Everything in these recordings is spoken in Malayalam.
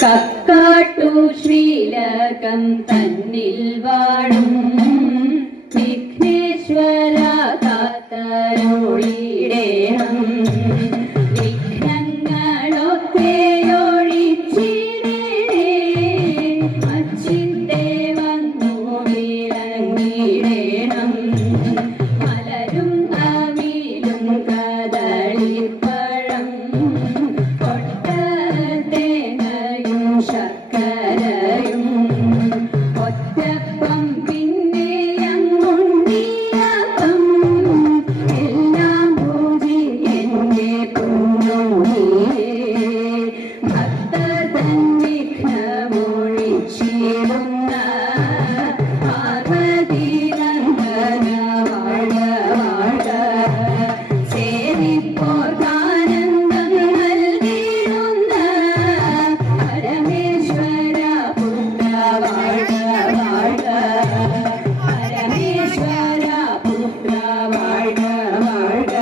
കക്കാട്ടു ശ്രീലകം തന്നിൽ വാഴും വിഘ്നേശ്വര കാത്തരുളിടേണം. വിഘ്നങ്ങളൊക്കെ ഒഴിച്ചിടേ അച്ചിന്റെ വന്നു വിളങ്ങിടേണം. മലരും അവിലും കദളിപ്പഴം കൊട്ടത്തേങ്ങയും ശർക്കരയും ഒറ്റപ്പം പിന്നെ അങ്ങുണ്ണിയപ്പം എല്ലാം പൂജി എന്നെ പൂണോണിയേ ഭക്തൻ വിഘ്നമൊഴിച്ചിടുന്ന പാർവതി നന്ദന വാഴ വാഴ സേവിപ്പോർക്കാനന്ദം നൽകിടുന്ന പരമേശ്വര പുത്ര വാഴ വാഴ പരമേശ്വര പുത്ര വാഴ വാഴ.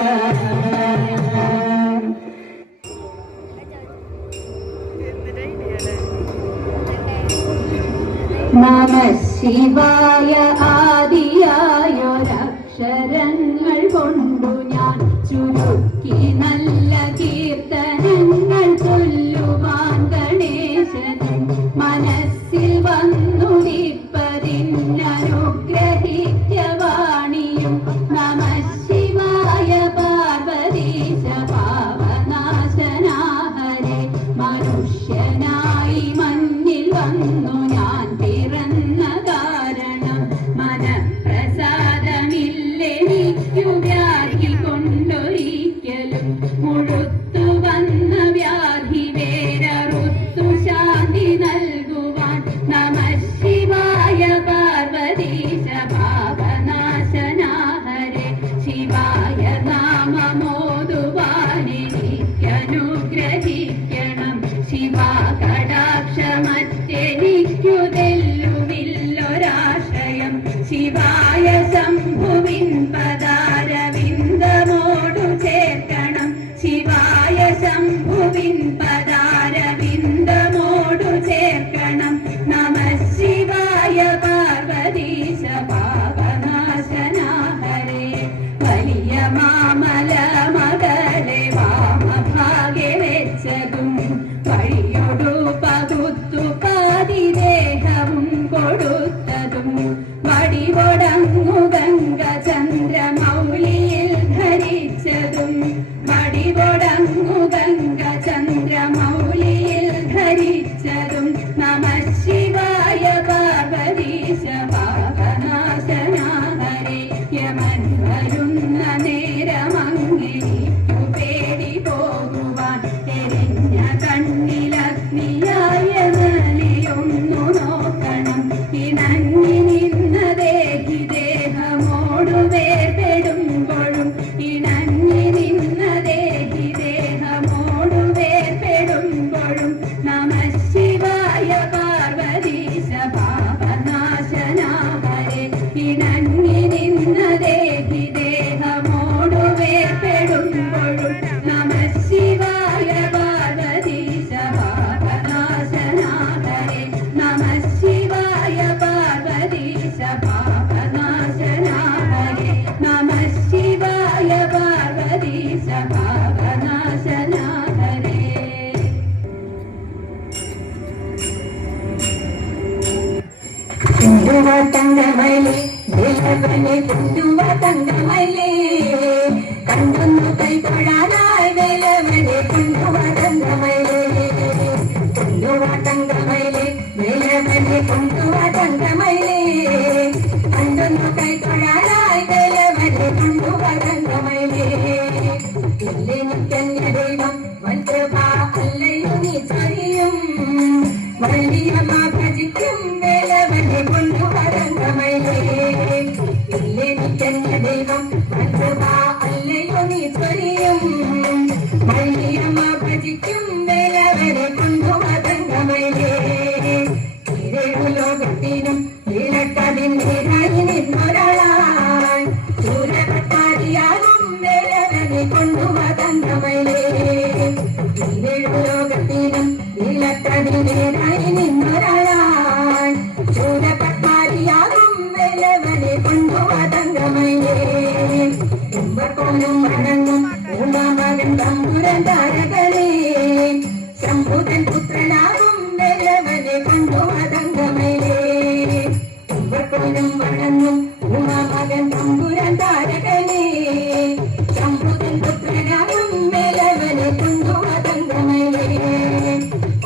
നമ ശിവായ ആദിയായൊരക്ഷരങ്ങൾ കൊണ്ടു ഞാൻ ചുരുക്കി നല്ല കീർത്തനങ്ങൾ ചൊല്ലുവാൻ ഗണേശനും മനസ്സിൽ വന്നു വിപ്പതിന്നനുഗ്രഹിക്കവാണിയും. നമ ശിവായ പാർവതീശ പാവനാശനാ ഹരേ. മനുഷ്യനായി മണ്ണിൽ വന്നു ഞാൻ പിറന്ന കാരണം മനപ്രസാദമില്ലെനിക്കു വ്യാധി കൊണ്ടൊരിക്കലും. മുഴുത്തു വന്ന വ്യാധി വേരറുത്തു ശാന്തി നൽകുവാൻ. നമ ശിവായ പാർവതീശ പാപനാശനാ ഹരേ. ശിവായ നാമമോതുവാനെനിക്കനുഗ്രഹിക്കണം. ശിവാ കടാക്ഷമറ്റെനിക്കു തെല്ലുമില്ലൊരാശ്രയം. ശിവായ ശംഭുവിൻ പദാരവിന്ദമോടു ചേർക്കണം. ശിവായ ശംഭുവിൻ പദാരവിന്ദമോടു ചേർക്കണം. നമ ശിവായ പാർവതീശ പാപനാശനാ ഹരേ. വലിയ മാമല മകളെ വാമഭാഗെ വെച്ചതും വഴിയൊടു പകുത്തു പാതിദേഹവും കൊടുത്തതും വടിവൊടങ്ങു ഗംഗ ചന്ദ്രമൗലിയിൽ ധരിച്ചതും വടിവൊടങ്ങു ഗംഗ ചന്ദ്രമൗലിയിൽ ധരിച്ചതും. നമ ശിവായ പാർവതീശ പാപനാശനാ ഹരേ. യമൻ വരുന്ന നേരമങ്ങിനിക്കു പേടി പോകുവാൻ എരിഞ്ഞ കണ്ണിലഗ്നിയായ നലിയൊന്നു നോക്കണം. ഇണങ്ങി നിന്ന ദേഹി ദേഹമോടു വേർപെടുമ്പോഴും ഇണങ്ങി നിന്ന ദേഹി ദേഹമോടു വേർപെടുമ്പോഴും. നമ ശിവായ പാർവതീശ പാപനാശനാ ഹരേ. ഇണങ്ങി നിന്ന ദേഹി ദേഹമോടു വേർപെടുമ്പോഴും. നമ ശിവായ പാർവതീശ പാപനാശനാ ഹരേ. നമ ശിവായ പാർവതീശ പാപനാശനാ ഹരേ. നമ ശിവായ പാർവതീശ പാപനാശനാ ഹരേ. കുണ്ടുവ തങ്കമയിലേ ദേവനെ കുണ്ടുവ തങ്കമയിലേ കണ്ടൊന്നു കൈതൊഴാനായി വേലവനെ കുണ്ടുവ തങ്കമയിലേ. കുണ്ടുവ തങ്കമയിലേ വേലവനെ കുണ്ടുവ തങ്കമയിലേ കണ്ടൊന്നു കൈതൊഴാനായി വേലവനെ കുണ്ടുവ തങ്കമയിലേ. ഇല്ലെനിക്കെന്റെ ദൈവം വൻകൃപ അല്ലയോ നീ ചൊരിയും. വള്ളിയമ്മ ഭജിക്കും വേലവനെ കൊണ്ടുവ തങ്കമയിലേ. ഇല്ലെനിക്കെന്റെ ദൈവം വൻകൃപ അല്ലയോ നീ ചൊരിയും. വള്ളിയമ്മ ഭജിക്കും വേലവനെ കൊണ്ടുവ തങ്കമയിലേ. ഏഴു ലോകത്തിനും വിലക്കതിനായി നിന്നൊരാളായി സൂര്യപട്ടാരിയാകും വേലവനെ കൊണ്ടുവ തങ്കമയിലേ. അതിലേറായി നിന്നൊരാളാൻ ശൂലപട്ടാരിയാകും വേലവനെ കൊണ്ടുവതങ്കമയേ കുംഭകോണം വണങ്ങും ഉമാമകൻ തമ്പുരൻ താരകനേ ശംഭുതൻ പുത്രനാകും വേലവനെ കൊണ്ടുവതങ്കമയേ കുംഭകോണം വണങ്ങും ഉമാമകൻ തമ്പുരൻ താരകനേ ശംഭുതൻ പുത്രനാകും വേലവനെ കൊണ്ടുവതങ്കമയേ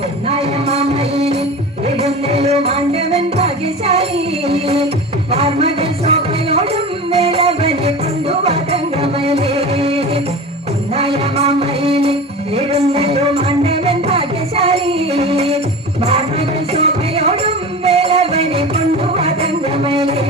ഒന്നായ മാമയിൽ എഴുന്നേലും ആണ്ടവൻ ഭാഗ്യശാലി വാർമകൾ ശോഭയോടും വേലവനെ കൊണ്ടുവതങ്കമയേ ഒന്നായ മാമയിൽ എഴുന്നേലും ആണ്ടവൻ ഭാഗ്യശാലി വാർമകൾ ശോഭയോടും വേലവനെ കൊണ്ടുവതങ്കമയേ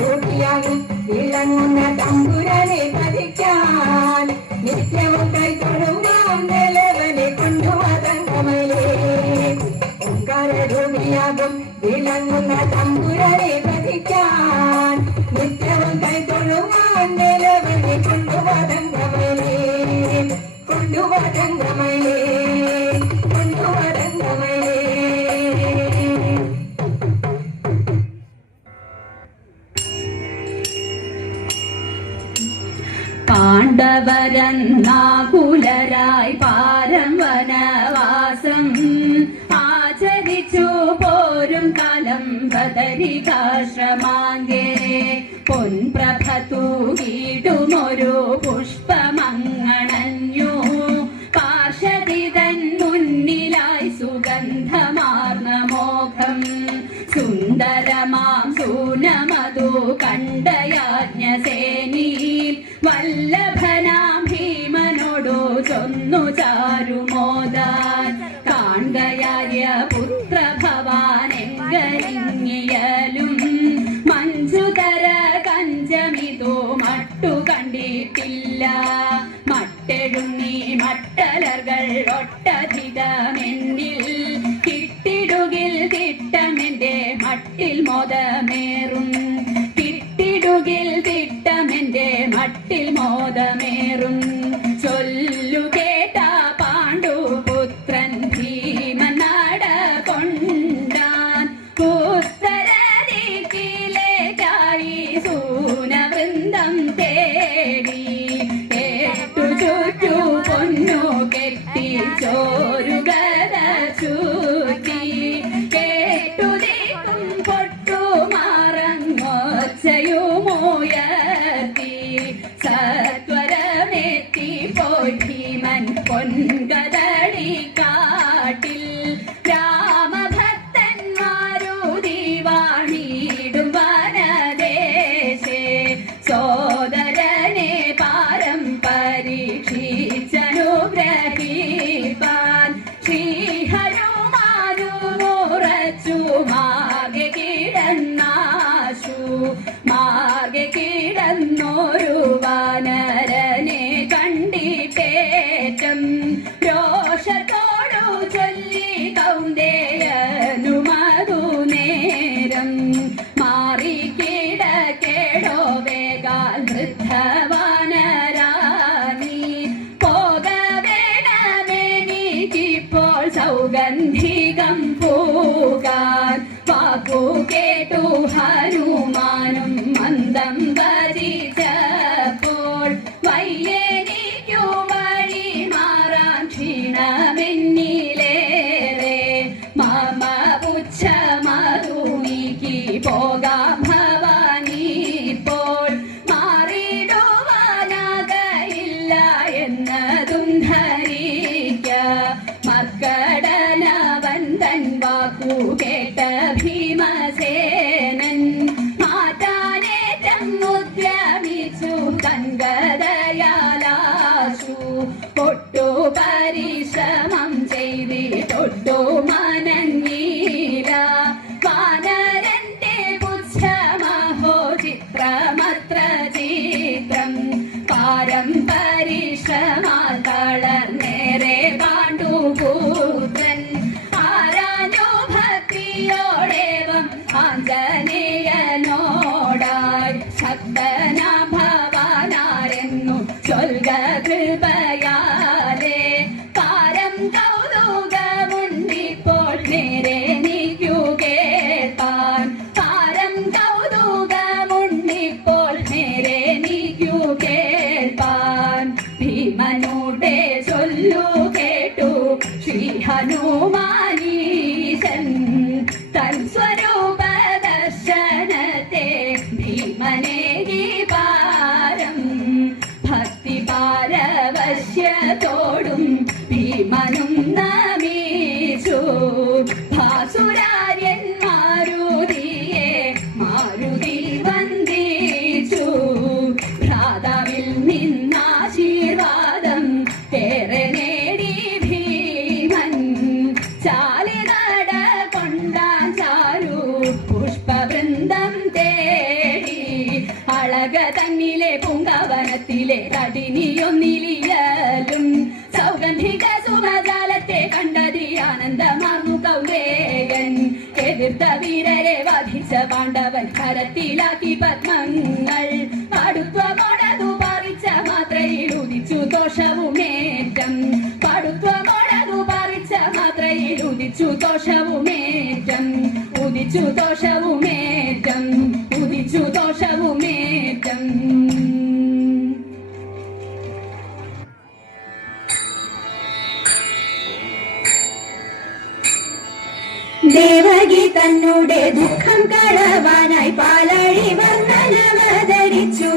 രോഗിയാകും വിളങ്ങുന്ന തമ്പുരാനെ പതിക്കാൻ നിത്യവും കൈതൊഴുവാൻ വേലവനെ കൊണ്ടുവതങ്കമയേ രോഗിയാകും വിളങ്ങുന്ന തമ്പുരാനെ പതിക്കാൻ നിത്യവും കൈതൊഴുവാൻ വേലവനെ കൊണ്ടുവതങ്കമയേ കൊണ്ടുവതങ്കമയേ കൊണ്ടുവതങ്കമയേ. പാണ്ഡവരന്നാകുലരായി പാരം വനവാസം ആചരിച്ചു പോരും കാലം ബദരികാശ്രമാങ്കേ പൊൻപ്രഭ തൂകിടുമൊരു പുഷ്പമങ്ങണഞ്ഞു പാർഷദിതൻ മുന്നിലായി സുഗന്ധമാർന്ന മോഹം സുന്ദരമാം സൂനമതു കണ്ടയാജ്ഞസേനീ വല്ലഭനാം ഭീമനോടു ചൊന്നു ചാരുമോദാൻ കാൺകയാര്യ പുത്രഭവാനെങ്കരിങ്ങിയലും മഞ്ജുതര കഞ്ചമിതോ മട്ടു കണ്ടിട്ടില്ല മട്ടെഴുന്നീ മട്ടലകൾ ഒട്ടധികമെന്നിൽ കിട്ടിടുകിൽ തിട്ടമെന്റെ മട്ടിൽ മോദമേറും കിട്ടിടുകിൽ തിട്ടമെന്റെ മട്ടിൽ മോദമേറും ചൊല്ലു കേട്ട പാണ്ഡുപുത്രൻ ഭീമനാട കൊണ്ടാൻ ഉത്തരദിക്കിലേക്കായി സൂനവൃന്ദം തേടി കേട്ടു ചുറ്റു പൊന്നു കെട്ടി ചോരുകര ചൂറ്റി കേട്ടു ദിക്കും പൊട്ടുമാറങ്ങൊച്ചയുമുയർത്തി സത്വരമെത്തി പോയി ഭീമൻ പൊൻകദളി കാട്ടിൽ രാമഭക്തന്മാരുതി വാണിടും വനദേശേ സോദരനെ പാരം പരീക്ഷിച്ചനുഗ്രഹിപ്പാൻ ശ്രീഹനുമാനുറച്ചു മാർഗെ കിടന്നാശു മാർഗെ കിടന്നോരു വാനരനെ കണ്ടിട്ടേറ്റം രോഷത്തോടു ചൊല്ലി കൗന്ദേയനുമതു നേരം മാറിക്കിടക്കേടോ വേഗാൽ വൃദ്ധവാനരാണി പോകവേണമെനിക്കിപ്പോൾ സൗഗന്ധികം പോകാൻ വാക്കു കേട്ടു ഹനുമാനും മന്ദം ഭജിച്ചപ്പോൾ വയ്യെനിക്കു വഴി മാറാൻ ക്ഷീണമെന്നിലേറെ മമ പുച്ഛമതു നീക്കി പോകാം ഭവാനിപ്പോൾ മാറിടുവാനാകയില്ല എന്നതും ധരിക്ക മർക്കടനവൻ തൻ വാക്കു കേട്ട ഭീമസേനൻ മാറ്റാനേറ്റം ഉദ്യമിച്ചു കൺകദയാലാശു പൊട്ടു പരിശ്രമം ചെയ്തിട്ടൊട്ടു മനന്നീല വാനരന്റെ പുച്ഛമഹോ ചിത്രമത്ര ചിത്രം പാരം പരിശ്രമാൽ തളർന്നേറെ പാണ്ഡുപുത്രൻ ആരാഞ്ഞു ഭക്തിയോടേവം ആഞ്ജനേയനോടായി ശക്തനാ ഭവാനാരെന്നു ചൊൽക കൃപയാലേ പാരം ശിവനുടെ ചൊല്ലു കേട്ടു ശ്രീ ഹനുമാനീശൻ തൻ സ്വരൂപ ദർശനത്തെ ഭീമനേകി പാരം ഭക്തി പാരവശ്യത്തോടും ഭീമനും നമിച്ചു ഭാസുരാര്യൻ മാരുതിയെ മാരുതി വന്ദിച്ചു ഭ്രാതാവിൽ നിന്നാശീർവാദം ഏറെ നേടി ഭീമൻ ചാലിനട കൊണ്ടാൻ ചാരു പുഷ്പവൃന്ദം തേടി അളക തന്നിലെ പൂങ്കവനത്തിലെ തടിനിയൊന്നിലിയലും സൗഗന്ധിക സുമജാലത്തെ കണ്ടതി ആനന്ദമാർന്നു കൗരേയൻ എതിർത്ത വീരരെ വധിച്ച പാണ്ഡവൻ കരത്തിലാക്കി പത്മങ്ങൾ പാടുത്വമോടതു പാറിച്ച മാത്രയിൽ ഉദിച്ചു ദോഷവുമേറ്റം പാടുത്വമോടതു പാറിച്ച മാത്രയിൽ ഉദിച്ചു ദോഷവുമേറ്റം ഉദിച്ചു ദോഷവുമേറ്റം ഉദിച്ചു ദോഷവുമേറ്റം ദേവകി തന്നുടെ ദുഃഖം കളവാനായി പാലഴി വർണ്ണനവതരിച്ചു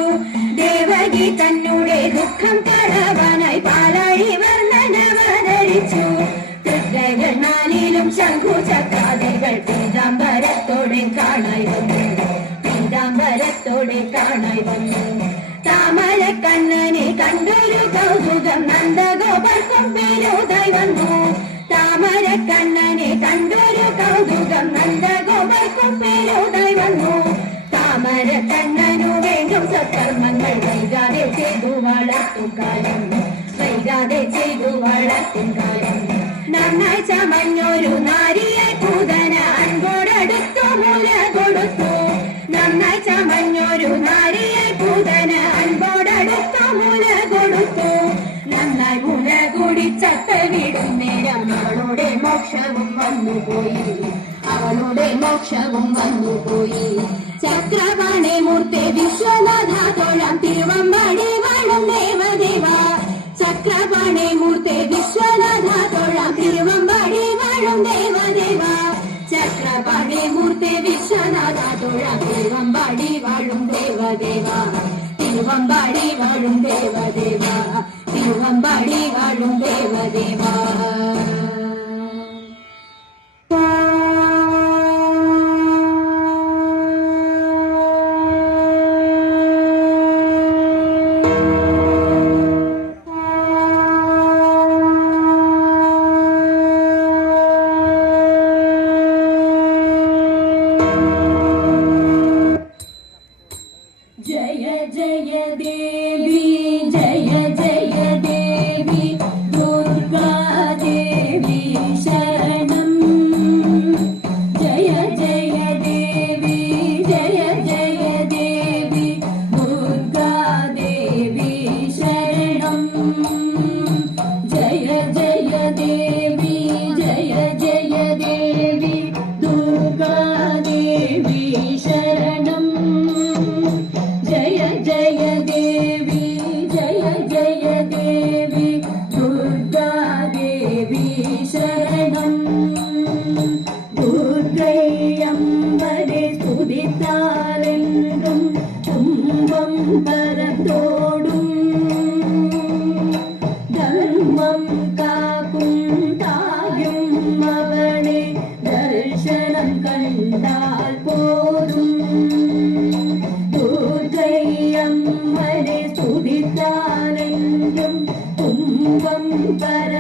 ദേവകി തന്നുടെ ദുഃഖം കളവാനായി പാലഴി വർണ്ണനവതരിച്ചു തൃക്കൈകൾ നാലിലും ശംഖു ചക്രാദികൾ പീതാംബരത്തോടെ കാണായി വന്നു പീതാംബരത്തോടെ കാണായി വന്നു താമര കണ്ണനെ കണ്ടൊരു കൗതുകം നന്ദഗോപർക്കും പേരോതായി വന്നു താമര കണ്ണനെ കണ്ടൊരു കൗതുകം നന്ദഗോപർക്കും പേരോതായി വന്നു താമര കണ്ണനു വേണ്ടും സത്കർമ്മങ്ങൾ വൈകാതെ ചെയ്തു വളർത്തും കാലം വൈകാതെ ചെയ്തു വളർത്തും കാലം നന്നായി ചമഞ്ഞൊരു നാരിയെ പൂതന അൻപോടടുത്തു മുല കൊടുത്തു നന്നായി ചമഞ്ഞൊരു നാരിയെ പൂതന അൻപോടടുത്തു മുല കൊടുത്തു നന്നായി മുല കൂടി ചത്ത വിടും നേരം അവളുടെ മോക്ഷവും വന്നുപോയി അവളുടെ മോക്ഷവും വന്നുപോയി ചക്രപാണി മൂർത്തി വിശ്വനാഥ തോഴാം തിരുവമ്പാടി വാഴും ദേവദേവ ചക്രപാണി മൂർത്തി വിശ്വനാഥ തോഴാം തിരുവമ്പാടി വാഴും ദേവദേവ ചക്രപാണി മൂർത്തി വിശ്വനാഥ തോഴാം തിരുവമ്പാടി വാഴും ദേവദേവ തിരുവമ്പാടി വാഴും ദേവദേവ തിരുവമ്പാടി വാഴും ദേവദേവ जय जय देवी जय जय देवी दुर्गा देवी शरणं जय जय देवी जय जय देवी दुर्गा देवी शरणं जय जय देवी जय जय देवी दुर्गा देवी शरणं जय जय देवी जय जय देवी दुर्गा देवी शरणं दुर्गय्यम्बरे स्തുതിത്താലെങ്കും തുമ്പം പരത്തോടും ധർമ്മം കാക്കും തായും അവളെ ദർശനം കണ്ടാൽ പോരും ദുർഗയ്യമ്മനെ സ്തുതിത്താലെങ്കും തുമ്പം പര